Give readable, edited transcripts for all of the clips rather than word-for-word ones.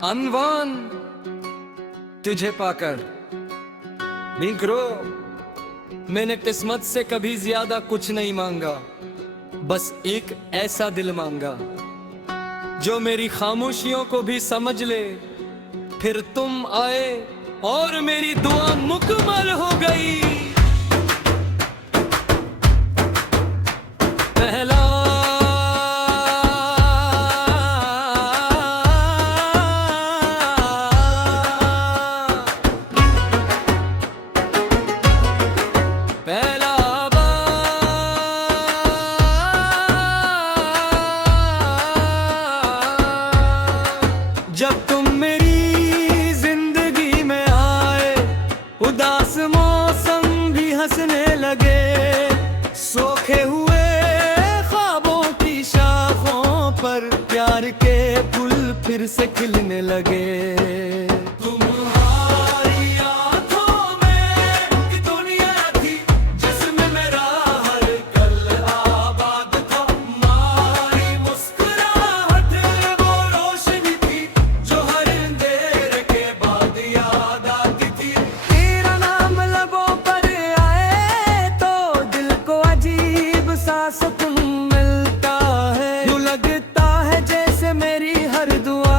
अनवान तुझे पाकर बिगड़ो, मैंने किस्मत से कभी ज्यादा कुछ नहीं मांगा, बस एक ऐसा दिल मांगा जो मेरी खामोशियों को भी समझ ले। फिर तुम आए और मेरी दुआ मुकम्मल हो गई। पहला जब तुम मेरी जिंदगी में आए, उदास मौसम भी हंसने लगे, सोखे हुए ख्वाबों की शाखों पर प्यार के फूल फिर से खिलने लगे। सुकून मिलता है, यूं लगता है जैसे मेरी हर दुआ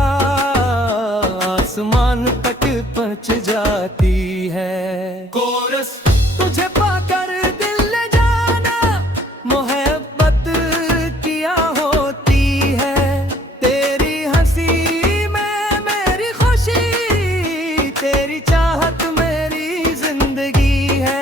आसमान तक पहुंच जाती है। कोरस तुझे पाकर दिल ले जाना, मोहब्बत किया होती है, तेरी हंसी में मेरी खुशी, तेरी चाहत मेरी जिंदगी है।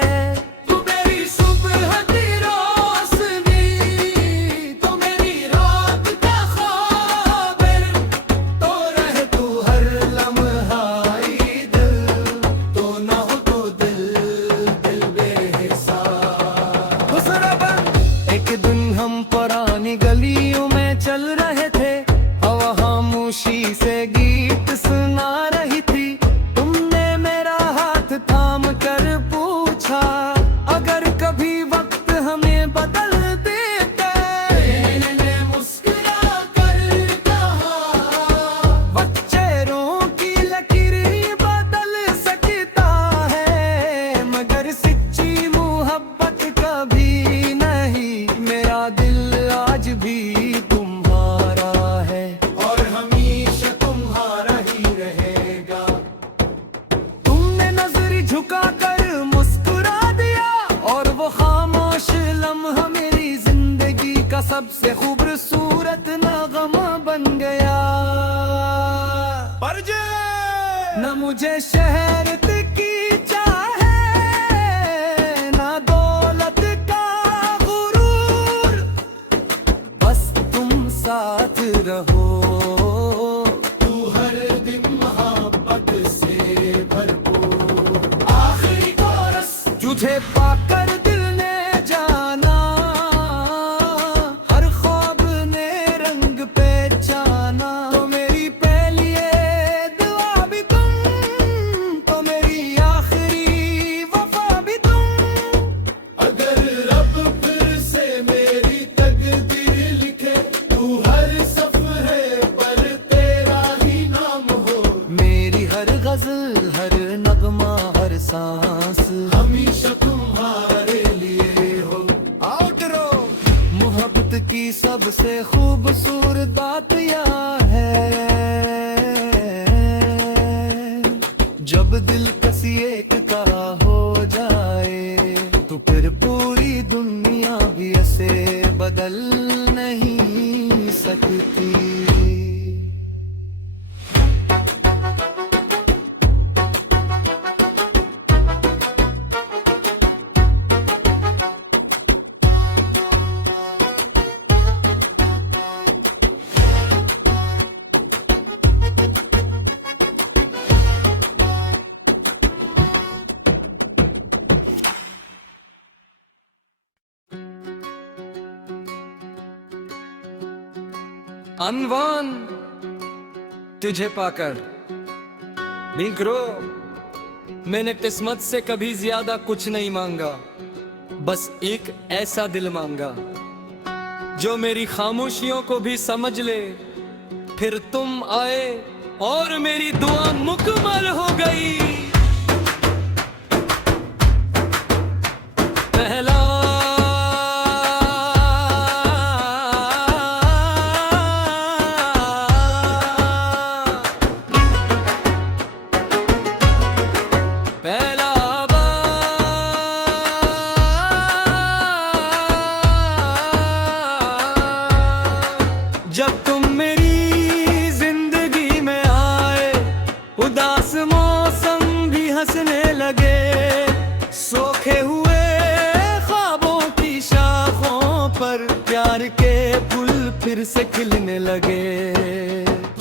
गलियों में चल रहे थे, हवा खामोशी से गीत सुना रही थी, तुमने मेरा हाथ थाम कर पूछा, अगर कभी वक्त हमें बदल देते। मैंने मुस्कुरा कर कहा, वक्त चेहरों की लकीर बदल सकता है, मगर सच्ची मोहब्बत कभी नहीं। मेरा दिल आज भी तुम्हारा है और हमेशा तुम्हारा ही रहेगा। तुमने नजर झुकाकर मुस्कुरा दिया और वो खामोश लम्हा मेरी जिंदगी का सबसे खूबसूरत नगमा बन गया। न मुझे शहरत की साथ रहो, तू हर दिन मोहब्बत से भरपूर। आखिरी कोरस तुझे पाकर दिल ने जाना, हर ख्वाब ने रंग पहचाना, तो मेरी पहली दुआ भी तुम, तो मेरी आखिरी वफा भी तुम। अगर रब फिर से मेरी तकदीर लिखे, हर गजल हर नगमा हर सांस हमेशा तुम्हारे लिए हो। आउटरो मोहब्बत की सबसे खूबसूरत बात यह है, जब दिल किसी एक का हो जाए, तो फिर पूरी दुनिया भी ऐसे बदल नहीं सकती। अनवान तुझे पाकर बिगड़ो, मैंने किस्मत से कभी ज्यादा कुछ नहीं मांगा, बस एक ऐसा दिल मांगा जो मेरी खामोशियों को भी समझ ले। फिर तुम आए और मेरी दुआ मुकम्मल हो गई। पहला पहला जब तुम मेरी जिंदगी में आए, उदास मौसम भी हंसने लगे, सोखे हुए ख्वाबों की शाखों पर प्यार के फूल फिर से खिलने लगे।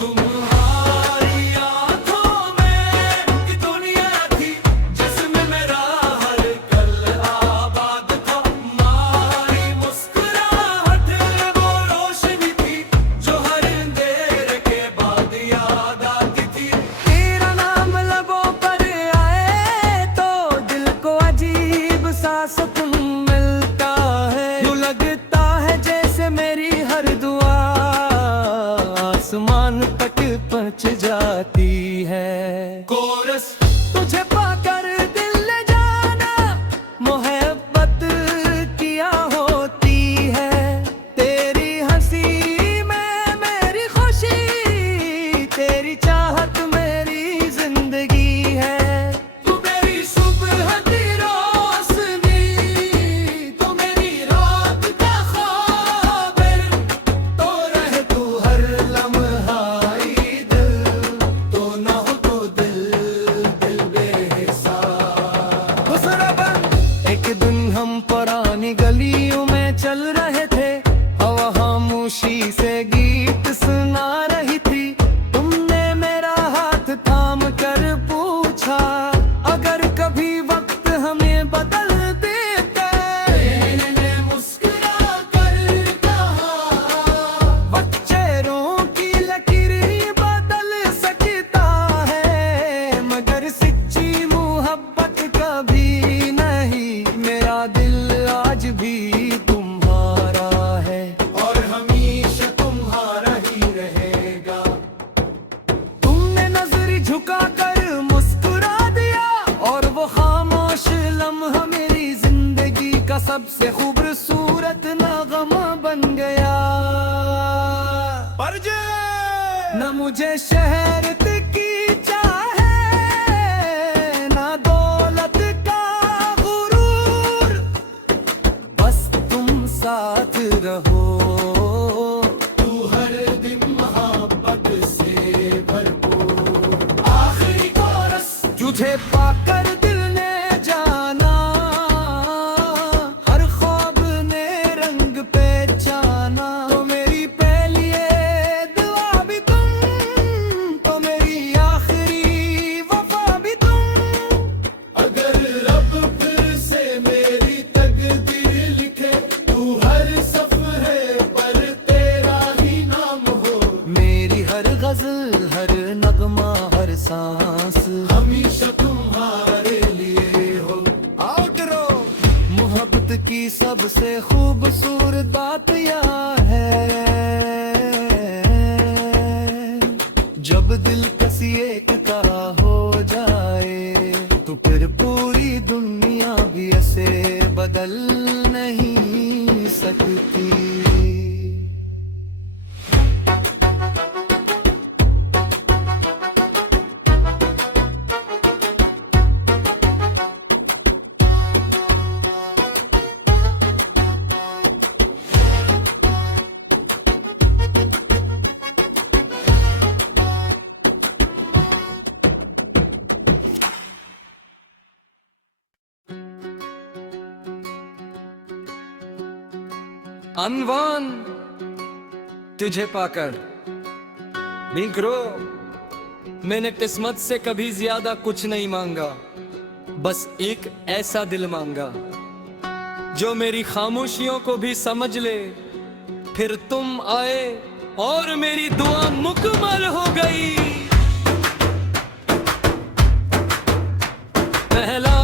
तुम्हारी आंखों में की दुनिया थी जिसमें मेरा हर कल आबाद था। तुम्हारी मुस्कुराहट वो रोशनी थी जो हर अंधेरे के बाद याद आती थी। तेरा नाम लबों पर आए तो दिल को अजीब सा सुकून मिलता है। यूं लगता है जैसे मेरी हर दुआ आसमान तक पहुंच जाती है। कोरस तुझे पाकर दिल ले जाना मोहब्बत किया होती है। तेरी हंसी में मेरी खुशी, तेरी चाहत मेरी जिंदगी है। तू मेरी सुबह की रोशनी, तू मेरी रात का ख्वाब, तो रहे तू हर लम्हा ईद, तो ना हो तो दिल दिल बेहिसाब। दूसरा बंद एक दिन हम पुरानी गलियों में चल रहे थे, हवा खामोशी से गीत सुना रही थी। तुमने मेरा हाथ थाम कर पूछा अगर कभी वक्त हमें बदल देते। मैंने मुस्कुरा कर कहा, वक्त चेहरों की लकीर बदल सकता है, मगर सच्ची मोहब्बत कभी नहीं। मेरा दिल आज भी तुम्हारा है और हमेशा तुम्हारा ही रहेगा। तुमने नजर झुका कर मुस्कुरा दिया और वो खामोश लम्हा मेरी जिंदगी का सबसे खूबसूरत नगमा बन गया। न मुझे शहरत की चाहे, ना दौलत का गुरूर, बस तुम साथ रहो। तू हर दिन मोहब्बत से भरपूर। आखिरी कोरस तुझे पाकर दिल ने जाना, हर ख्वाब ने रंग पहचाना। तो मेरी पहली ये दुआ भी तुम, तो मेरी आखिरी वफा भी तुम। अगर रब फिर से मेरी तकदीर लिखे, तू हर सफरे पर तेरा ही नाम हो। मेरी हर गजल, हर नगमा, हर सांस हमेशा तुम्हारे लिए हो। आउटरो मोहब्बत की सबसे खूबसूरत बात यह है, जब दिल किसी एक का हो जाए तो फिर पूरी दुनिया भी ऐसे बदल नहीं सकती। अनवान तुझे पाकर मिक्रो, मैंने किस्मत से कभी ज्यादा कुछ नहीं मांगा, बस एक ऐसा दिल मांगा जो मेरी खामोशियों को भी समझ ले। फिर तुम आए और मेरी दुआ मुकम्मल हो गई। पहला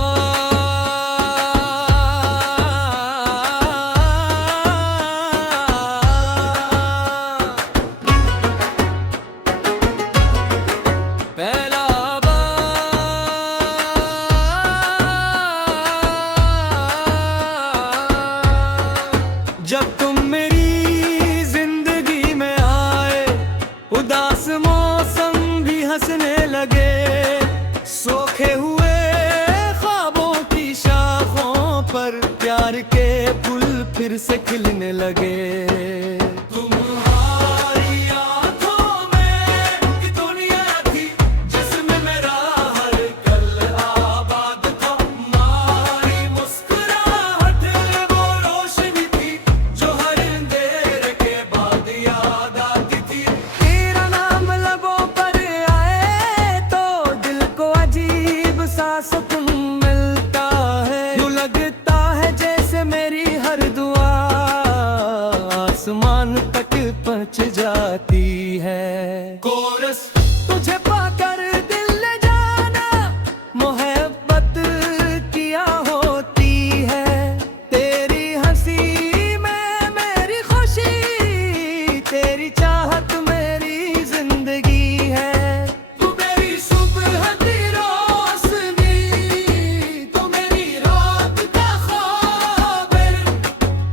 मच जाती है। कोरस तुझे पाकर दिल ले जाना मोहब्बत किया होती है। तेरी हंसी में मेरी खुशी, तेरी चाहत मेरी जिंदगी है। तू मेरी सुबह की रोशनी, तू मेरी रात का ख्वाब,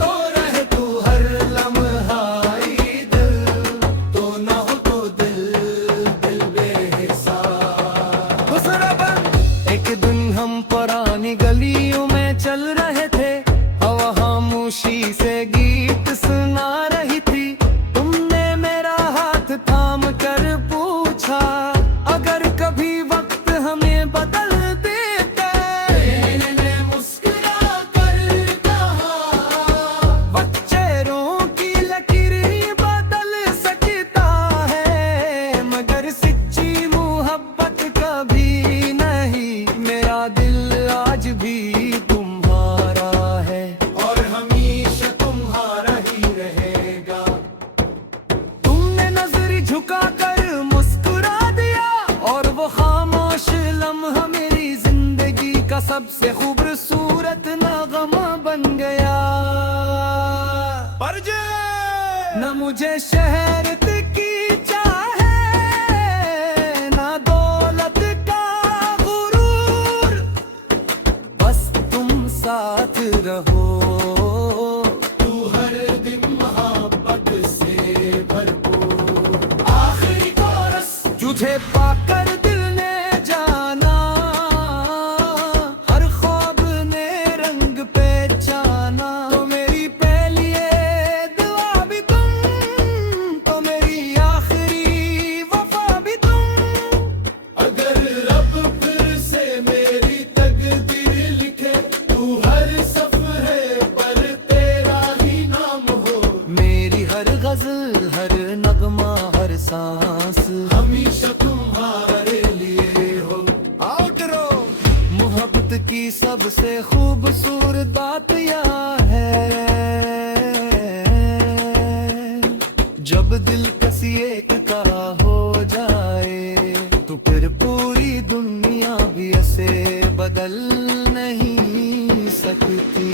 तो रहे तू हर लम्हा ईद, तो ना हो तो दिल दिल बेहिसाब। गुज़रा बन एक दिन हम पुरानी गलियों में चल रहे थे, हवा खामोशी से गीत सुना रही थी। तुमने मेरा हाथ थाम कर पूछा, अगर कभी वक्त हमें बदल देते। मैंने मुस्कुरा कर कहा, वक्त चेहरों की लकीर बदल सकता है, मगर सच्ची मोहब्बत कभी नहीं। मेरा दिल आज भी तुम्हारा है और हमेशा तुम्हारा ही रहेगा। तुमने नजर झुकाकर मुस्कुरा दिया, और वो खामोश लम्हा मेरी जिंदगी का सबसे खूबसूरत नगमा बन गया। न मुझे शहरत की चाहे, ना दौलत का गुरूर, बस तुम साथ रहो। तू हर दिन मोहब्बत से भरपूर। आखिरी कोरस तुझे पाकर दिल ने जाना, हर ख्वाब ने रंग पहचाना। तो मेरी पहली ये दुआ भी तुम, तो मेरी आखिरी वफा भी तुम। अगर रब फिर से मेरी तकदीर लिखे, तू हर सफरे पर तेरा ही नाम हो। मेरी हर गजल, हर नगमा, हर सांस हमेशा तुम्हारे लिए हो। आउटरो मोहब्बत की सबसे खूबसूरत बात यह है, जब दिल किसी एक का हो जाए, तो फिर पूरी दुनिया भी ऐसे बदल नहीं सकती।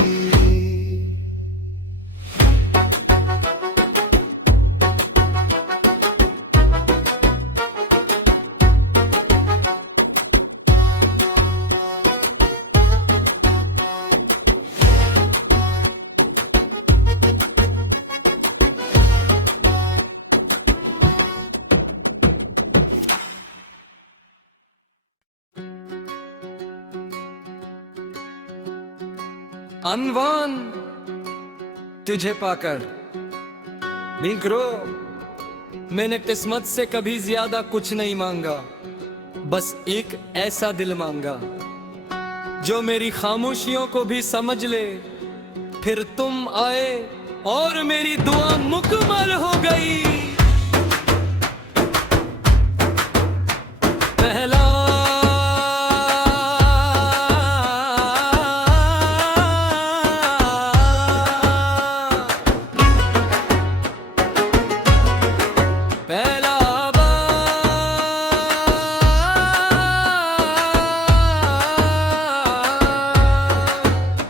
अनवान तुझे पाकर बिगरो, मैंने किस्मत से कभी ज्यादा कुछ नहीं मांगा, बस एक ऐसा दिल मांगा जो मेरी खामोशियों को भी समझ ले। फिर तुम आए और मेरी दुआ मुकम्मल हो गई। पहला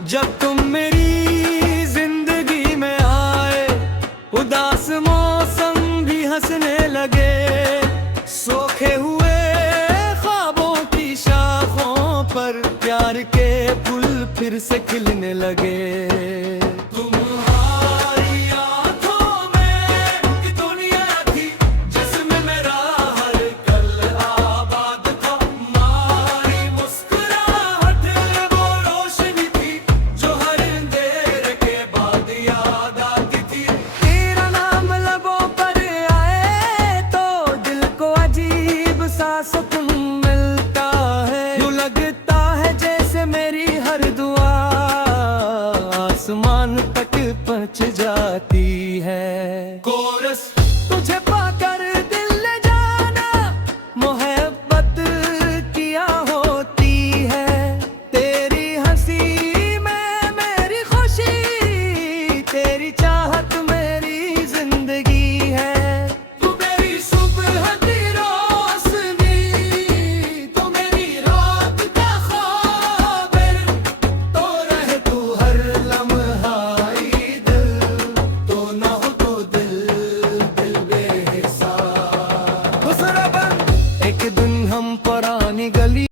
जब तुम मेरी जिंदगी में आए, उदास मौसम भी हंसने लगे, सोखे हुए ख्वाबों की शाखों पर प्यार के फूल फिर से खिलने लगे।